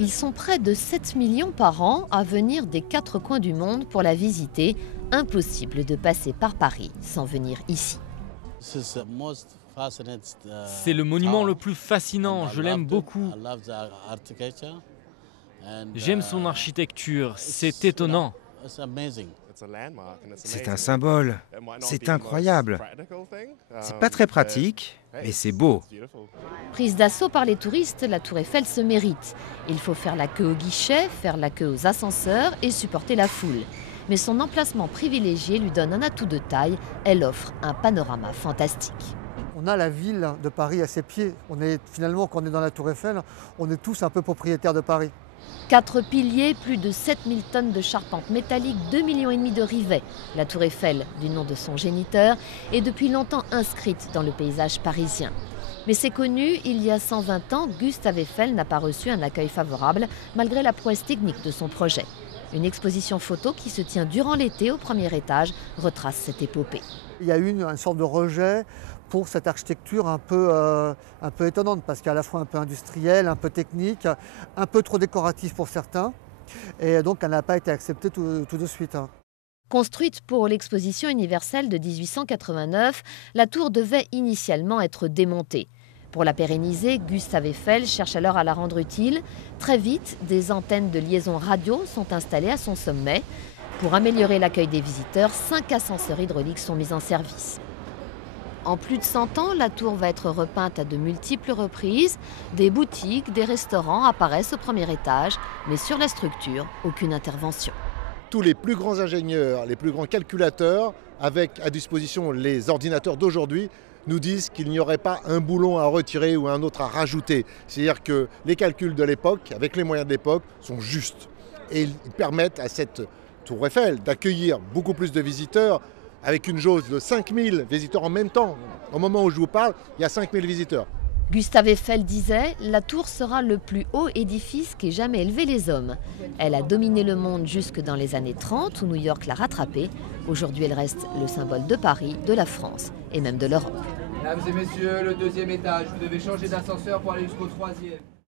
Ils sont près de 7 millions par an à venir des 4 coins du monde pour la visiter. Impossible de passer par Paris sans venir ici. C'est le monument le plus fascinant, je l'aime beaucoup. J'aime son architecture, c'est étonnant. C'est un symbole, c'est incroyable. C'est pas très pratique, mais c'est beau. Prise d'assaut par les touristes, la Tour Eiffel se mérite. Il faut faire la queue au guichet, faire la queue aux ascenseurs et supporter la foule. Mais son emplacement privilégié lui donne un atout de taille. Elle offre un panorama fantastique. On a la ville de Paris à ses pieds. Finalement, quand on est dans la Tour Eiffel, on est tous un peu propriétaires de Paris. 4 piliers, plus de 7000 tonnes de charpente métallique, 2,5 millions de rivets. La Tour Eiffel, du nom de son géniteur, est depuis longtemps inscrite dans le paysage parisien. Mais c'est connu, il y a 120 ans, Gustave Eiffel n'a pas reçu un accueil favorable malgré la prouesse technique de son projet. Une exposition photo qui se tient durant l'été au premier étage retrace cette épopée. Il y a eu une sorte de rejet pour cette architecture un peu étonnante, parce qu'à la fois un peu industrielle, un peu technique, un peu trop décorative pour certains. Et donc elle n'a pas été acceptée tout de suite. Construite pour l'exposition universelle de 1889, la tour devait initialement être démontée. Pour la pérenniser, Gustave Eiffel cherche alors à la rendre utile. Très vite, des antennes de liaison radio sont installées à son sommet. Pour améliorer l'accueil des visiteurs, 5 ascenseurs hydrauliques sont mis en service. En plus de 100 ans, la tour va être repeinte à de multiples reprises. Des boutiques, des restaurants apparaissent au premier étage, mais sur la structure, aucune intervention. Tous les plus grands ingénieurs, les plus grands calculateurs, avec à disposition les ordinateurs d'aujourd'hui, nous disent qu'il n'y aurait pas un boulon à retirer ou un autre à rajouter. C'est-à-dire que les calculs de l'époque, avec les moyens de l'époque, sont justes. Et ils permettent à cette Tour Eiffel d'accueillir beaucoup plus de visiteurs, avec une jauge de 5000 visiteurs en même temps. Au moment où je vous parle, il y a 5000 visiteurs. Gustave Eiffel disait « La tour sera le plus haut édifice qu'aient jamais élevé les hommes ». Elle a dominé le monde jusque dans les années 30 où New York l'a rattrapée. Aujourd'hui, elle reste le symbole de Paris, de la France et même de l'Europe. Mesdames et messieurs, le 2e étage, vous devez changer d'ascenseur pour aller jusqu'au 3e.